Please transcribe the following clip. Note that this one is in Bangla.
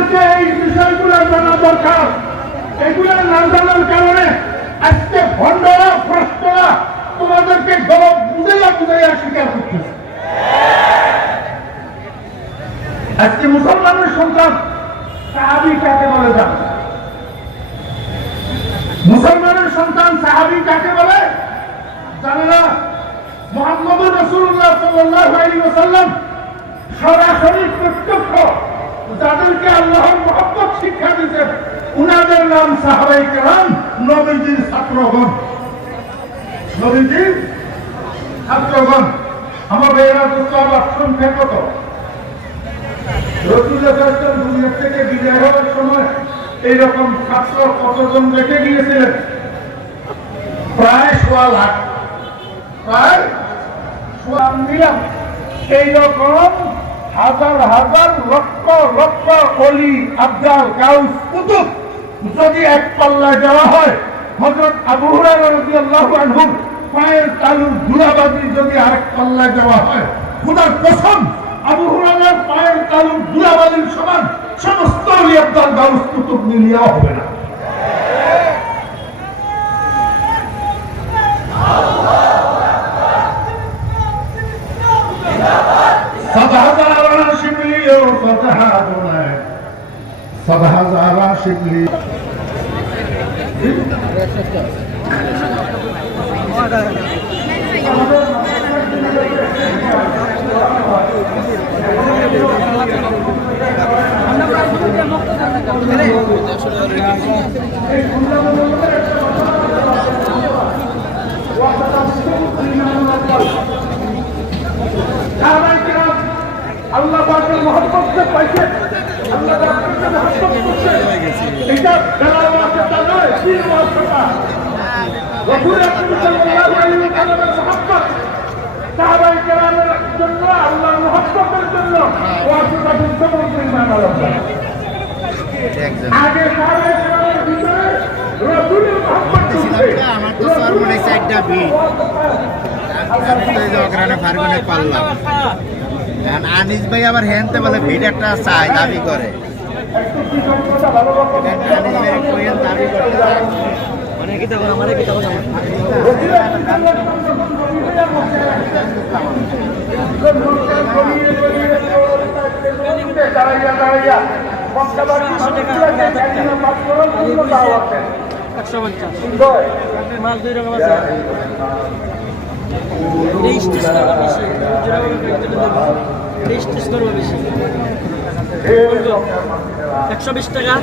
তোমাদেরকে এই বিষয়গুলো জানা দরকার। এগুলো না জানার কারণে আজকে ভণ্ডরা ভ্রষ্টরা তোমাদেরকে গরম বুঝাইয়া স্বীকার করতেছে। আজকে মুসলমানের সন্তান সাহাবী কাকে বলে জানো? মুসলমানের সন্তান সাহাবী কাকে বলে জানে না? মুহাম্মদুর রাসূলুল্লাহ সাল্লাল্লাহু আলাইহি ওয়াসাল্লাম সরাসরি প্রত্যক্ষ যাদেরকে আল্লাহর মহব্বত শিক্ষা দিয়েছেন উনাদের নাম সাহাবায়ে কেরাম, নবীজির ছাত্রগণ। নবীজির ছাত্রগণ। আমার ভাইয়েরা দোস্ত আবার সংখ্যা কত? রাসূলুল্লাহ সাল্লাল্লাহু আলাইহি ওয়াসাল্লাম দুনিয়া থেকে বিদায় হওয়ার সময় এইরকম ছাত্র কতজন রেখে গিয়েছিলেন? প্রায় 1.5 লাখ। প্রায় 1.5 মিলিয়ন। এইরকম হাজার হাজার লক্ষ লক্ষ অলি আবদাল গাউস কুতুব যদি এক পাল্লায় দেওয়া হয়, হযরত আবু হুরায়রা রাদিয়াল্লাহু আনহু পায়ের তালুর ধুলাবালি যদি আরেক পাল্লায় দেওয়া হয়, খোদার কসম আবু হুরায়রার পায়ের তালুর ধুলাবালির সমান সমস্ত অলি আবদাল গাউস কুতুব মিলিয়েও হবে না। আল্লাহ পাকের মহব্বত যে পাইছে, আল্লাহ পাকের মহব্বত করছে, এটা বেলাওয়াতে তা নয়, কি ওয়াসতা রাসূল সাল্লাল্লাহু আলাইহি ওয়াসাল্লামের মহব্বত সাহাবায়ে কেরামের জন্য, আল্লাহর মহব্বতের জন্য ওয়াসতা বিদ্যমান ইমান আল্লাহ। আগে সাহাবায়ে কেরামের ভিতরে রাসূলের মহব্বত ছিল। আমার তো সর্বনে সাইডটা বি আমি তো এই ওখানে ফারগুনে পারলাম। কারণ আনিস ভাই আবার হেনতে বলে ভিড একটা চাই দাবি করে। মাল 2 রকম আছে। রেজিস্ট্রেশন করবো বেশি, রেজিস্ট্রেশন করবো বেশি 120 টাকা।